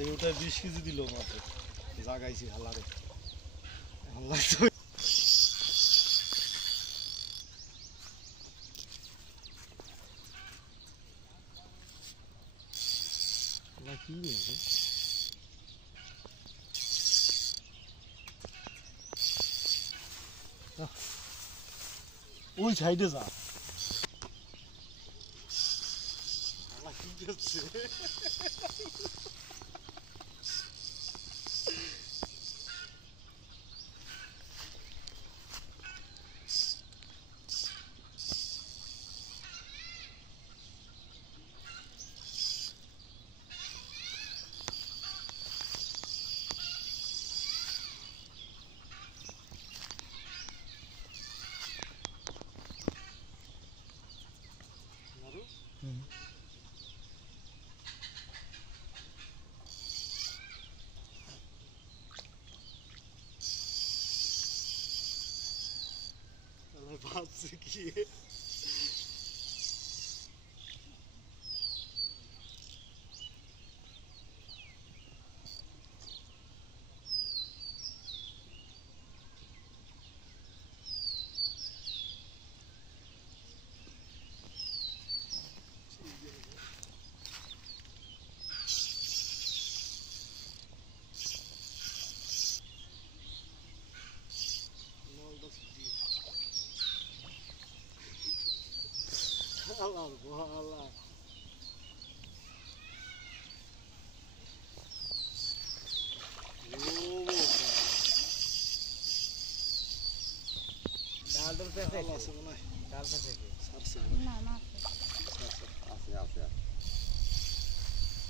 এই ওটা 20 কেজি দিল মাত্র জাগাইছি হালারে হাল্লাই তো না কি নিয়ে ওই সাইডে যা হালা কি করছে ভাবছে কি Allah Allah ডালর পেছে আছে না ডাল পেছে কি সারছে না না আছে আছে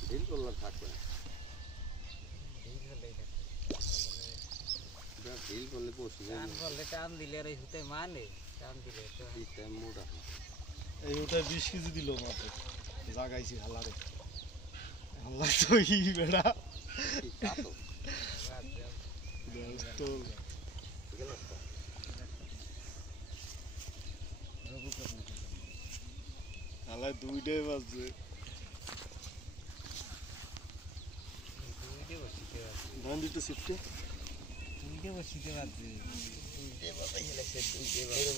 ঢিল করলে থাকবে ঢিল করলেই থাকবে ঢিল করলে বসে যায় টান করলে টান দিলে আর হুতে মানে টান দিলে তো এটা মোটা এই ওটা 20 কেজি দিল মাত্র জাগাইছি হালারে হাল্লাই তো ই বেড়া হালাই দুইটাই বাজছে ধান দিতে শিফটে দুইটা বসিতে বাজছে দুইটা বাজে হেলেছে দুইটা বাজে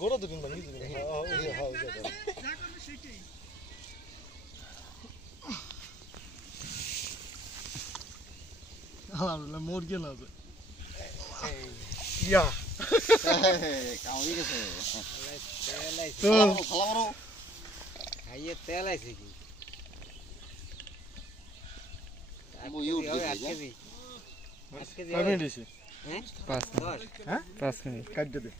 গোড়া দুদিন ভাঙি দুদিন হ্যাঁ হ্যাঁ যা করবে সেটাই আল্লাহ মোর গেল আছে ইয়া কাউরি গেছে তেল আইছে ভালো বড় খাইয়ে তেল আইছে কি আজকে কবে দিছে হ্যাঁ 5 মিনিট হ্যাঁ 5 মিনিট কাট দে